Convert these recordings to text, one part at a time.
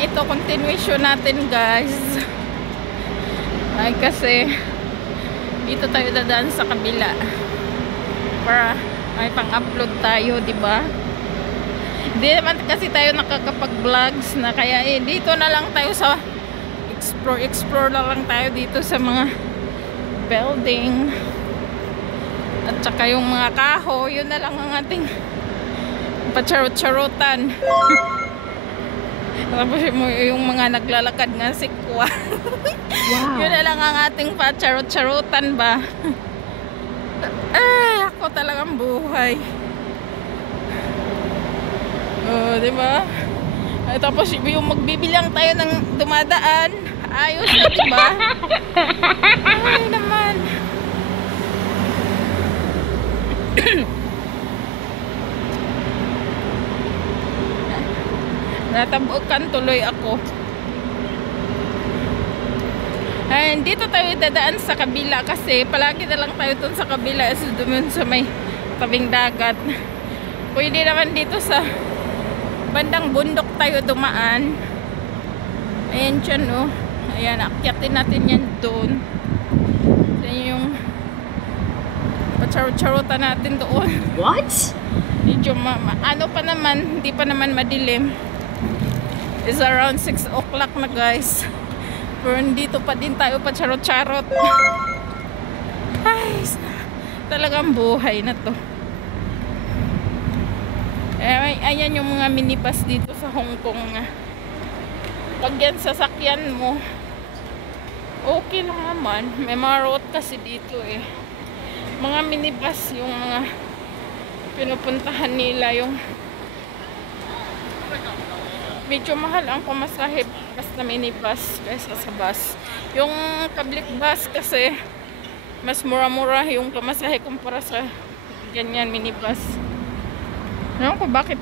Ito continuation natin guys, ay kasi dito tayo dadaan sa kabila para may pang-upload tayo, di ba? Hindi naman kasi tayo nakakapag-vlogs na, kaya dito na lang tayo sa explore na lang tayo dito sa mga building at saka yung mga kahoy. Yun na lang ang ating pacharot-charotan. Tapos yung mga naglalakad nga sikwa. Wow. Yun na lang ang ating pacharot-charotan ba. Ay, ako talagang buhay. Oh, di ba? Tapos yung magbibilang tayo ng dumadaan, ayos na, di ba? Ay naman. Natabukan tuloy ako. Ay, dito tayo dadaan sa kabila kasi palagi na lang tayo dun sa kabila, so dun sa may tabing dagat. Pwede naman dito sa bandang bundok tayo dumaan. Ayan dyan, oh. Ayan, akyatin natin yan doon. Ayan yung pacharot-charotan natin doon. What? Medyo ano pa naman, hindi pa naman madilim. It's around 6 o'clock na guys. Pero dito pa din tayo pa charot-charot. Ay, talagang buhay na to. Ayan yung mga minibus dito sa Hong Kong. Pag yan sasakyan mo, okay lang naman. May mga road kasi dito eh. Mga minibus yung mga pinupuntahan nila, yung medyo mahal ang pamasahe basta minibus kaysa sa bus. Yung public bus kasi mas mura-mura yung pamasahe kumpara sa ganyan minibus. Alam ko bakit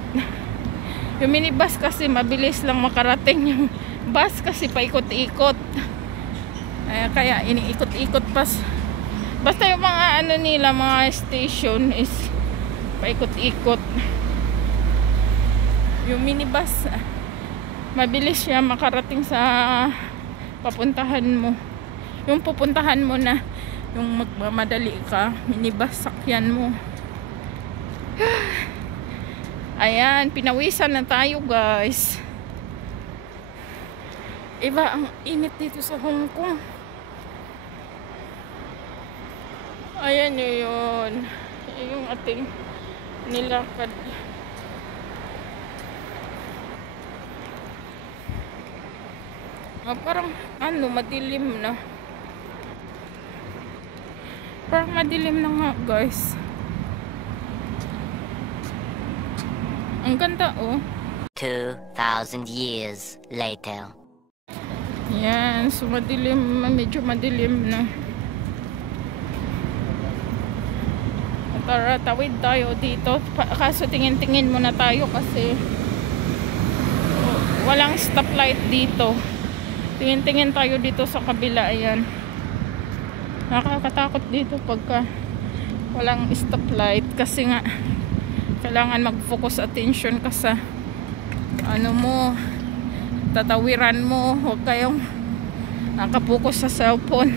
yung minibus kasi mabilis lang makarating, yung bus kasi paikot-ikot. Kaya iniikot-ikot basta yung mga ano nila, mga station is paikot-ikot. Yung minibus mabilis siya makarating sa papuntahan mo. Yung pupuntahan mo na yung magmamadali ka, minibus sakyan mo. Ayan, pinawisan na tayo guys. Iba ang init dito sa Hong Kong. Ayan yun. Yung ating nilakad. Parang ano, madilim na. Parang madilim na nga guys. Ang ganda oh. 2,000 years later. Yan, so madilim, medyo madilim na. Tara, tawid tayo dito. Kaso tingin-tingin muna tayo kasi walang stoplight dito. Tingin-tingin tayo dito sa kabila. Ayan, nakakatakot dito pagka walang stoplight kasi nga kailangan mag-focus attention ka sa ano mo, tatawiran mo. Huwag kayong nakapokus sa cellphone.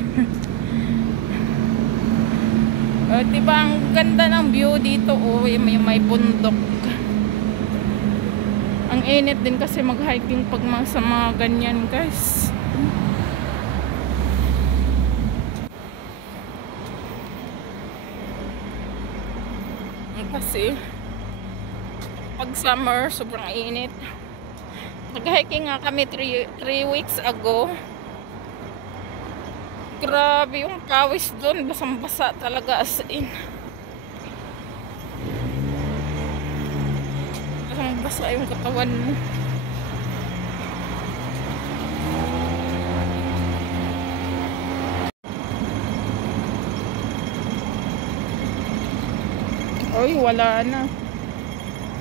Diba ang ganda ng view dito oh, may bundok. Ang init din kasi mag-hiking pag sa mga ganyan guys. Kasi pag summer sobrang init. Nag-hiking nga kami 3 weeks ago. Grabe yung pawis doon, basang-basa talaga as in. Basang-basa yung katawan mo. Oy, wala na.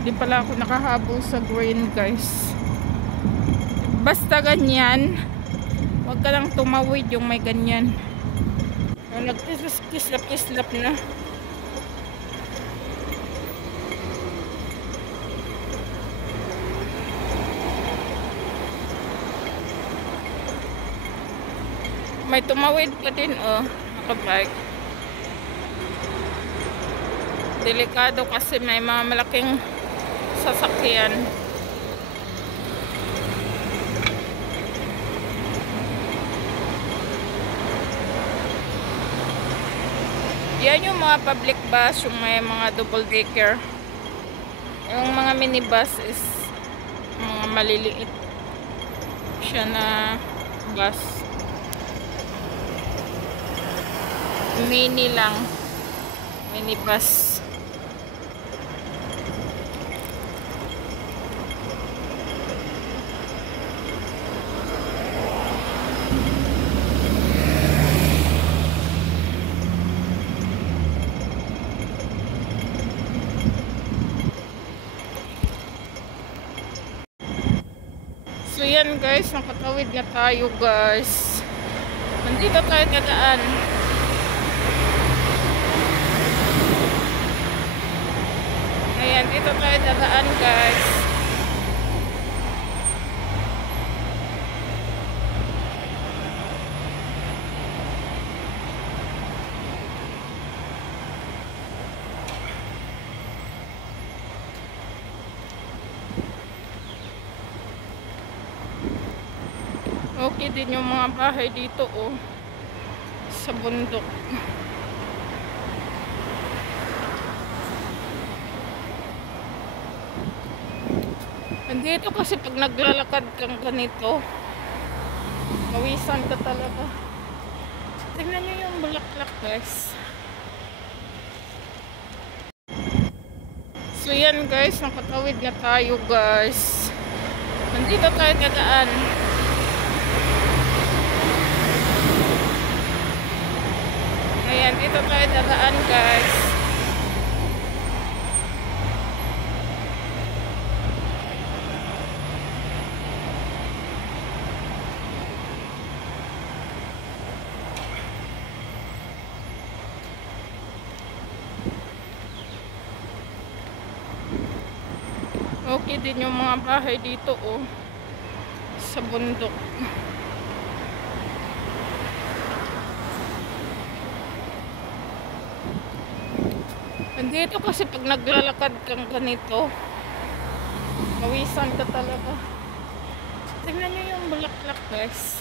Di pala ako nakahabol sa green, guys. Basta ganyan, wag ka lang tumawid yung may ganyan. Nagkislap-kislap na. May tumawid pa din, oh, nakabike. Delikado kasi may mga malaking sasakyan. Yan yung mga public bus, yung may mga double decker. Yung mga minibus is mga maliliit siya na bus. Mini lang. Minibus. So yan guys, nakatawid na tayo guys. Nandito tayo dadaan. Ayan, dito tayo dadaan guys. Okay din yung mga bahay dito, oh, sa bundok. Dito kasi pag naglalakad kang ganito, mawisan ka talaga. Tingnan nyo yung bulaklak guys. So yan guys, nakatawid na tayo guys. Nandito tayo dadaan. Ayan, dito tayo dadaan guys. Okay din yung mga bahay dito, oh, sa bundok. Dito kasi pag naglalakad kang ganito, mawisan ka talaga. Tingnan nyo yung bulaklak guys.